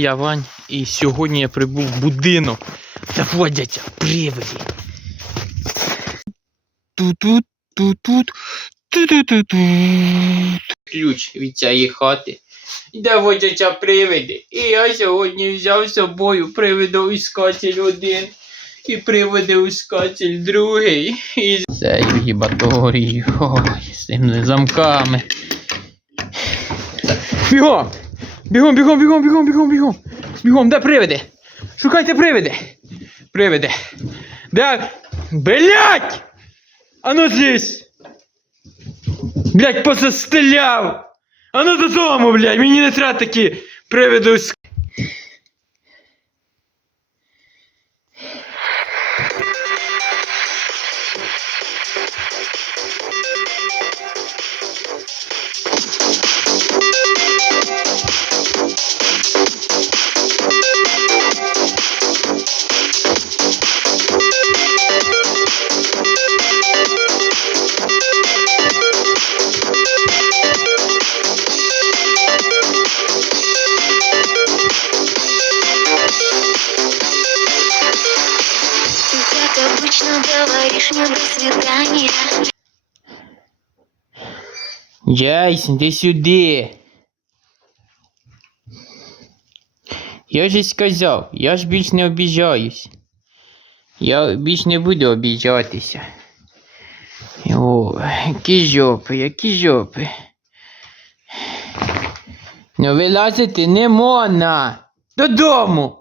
Я Вань, і сьогодні я прибув в будинок, де водяться. Тут-тут, тут-тут, тут-тут-тут. Ключ від цієї хати, де водяться привиди. І я сьогодні взяв з собою привидоіскатель один і привидоіскатель другий. І це гібаторію, ой, з цими замками. Бігом! Бігом, бігом, бігом, бігом, бігом, бігом. Бігом, де привиди? Шукайте привиди. Привиди. Де. Блять! Ану злізь! Блять, позастеляв! Ану додому, блять! Мені не треба такі привиди. Как обычно говоришь мне до свидания Яйсь, іди сюди. Я ж і сказав, я ж більш не обіжаюсь. Я більш не буду обіжатися. О, які жопи, які жопи. Ну вилазити не можна. Додому.